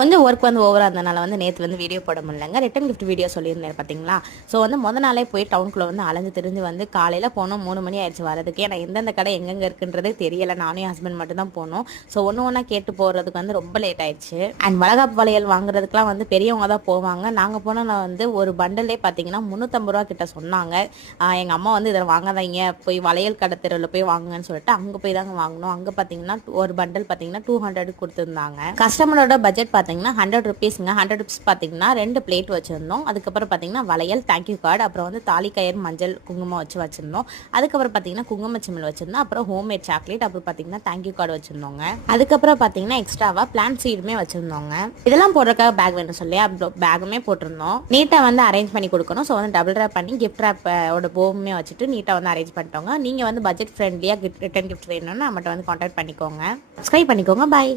கொஞ்சம் ஒர்க் வந்து ஓவராக இருந்தனால வந்து நேற்று வந்து வீடியோ போட முடியலங்க. ரிட்டன் கிஃப்ட் வீடியோ சொல்லியிருந்தேன் பார்த்தீங்களா? ஸோ வந்து நாளே போய் டவுனுக்குள்ளே வந்து அலைஞ்சு திரிஞ்சு வந்து காலையில் போனோம் 3 மணி ஆயிடுச்சு வரதுக்கே. நான் எந்தெந்த கடை எங்கெங்கே இருக்குன்றதே தெரியலை. நானும் என் ஹஸ்பண்ட் மட்டும் தான் போனோம். ஸோ ஒன்று ஒன்றா கேட்டு போகிறதுக்கு வந்து ரொம்ப லேட் ஆயிடுச்சு. அண்ட் வளகாப்பு வளையல் வாங்குறதுக்குலாம் வந்து பெரியவங்க தான் போவாங்க. நாங்கள் போனால் வந்து ஒரு பண்டலே பார்த்தீங்கன்னா 350 ரூபா கிட்ட சொன்னாங்க. எங்கள் அம்மா வந்து இதில் வாங்காதீங்க, போய் வளையல் கடை தெருவில் போய் வாங்குங்கன்னு சொல்லிட்டு அங்கே போய் தாங்க வாங்கினோம். அங்கே பார்த்தீங்கன்னா ஒரு பண்டல் பார்த்தீங்கன்னா 200 கொடுத்துருந்தாங்க. கஸ்டமரோட பட்ஜெட் பார்த்தீங்கன்னா 100 ருபீஸ்ங்க. 100 ருபீஸ் பார்த்தீங்கன்னா 2 பிளேட் வச்சுருந்தோம். அதுக்கப்புறம் பார்த்தீங்கன்னா வளையல், தேங்க்யூ கார்டு, அப்புறம் வந்து தாலி கயிறு, மஞ்சள், குங்குமம் வச்சுருந்தோம். அதுக்கப்புறம் பார்த்தீங்கன்னா குங்குமச்சிமல் வச்சுருந்தோம். அப்புறம் ஹோம்மேட் சாக்லேட், அப்புறம் பார்த்தீங்கன்னா தேங்க்யூ கார்டு வச்சுருந்தோங்க. அதுக்கப்புறம் பார்த்தீங்கன்னா எக்ஸ்ட்ராவாக பிளான் சீடுமே வச்சுருந்தோங்க. இதெல்லாம் போடுறதுக்காக பேக் வேணும் சொல்லி பேக்குமே போட்டிருந்தோம். நீட்டாக வந்து அரேஞ்ச் பண்ணி கொடுக்கணும். ஸோ வந்து டபுள் ரேப் பண்ணி கிஃப்ட் ரேப்போட போவுமே வச்சுட்டு நீட்டாக வந்து அரேஞ்ச் பண்ணிட்டோங்க. நீங்கள் வந்து பட்ஜெட் ஃப்ரெண்ட்லியாக ரிட்டன் கிஃப்ட் வேணும்னா நம்மகிட்ட வந்து கான்டாக்ட் பண்ணிக்கோங்க. சப்ஸ்கிரைப் பண்ணிக்கோங்க. பாய்.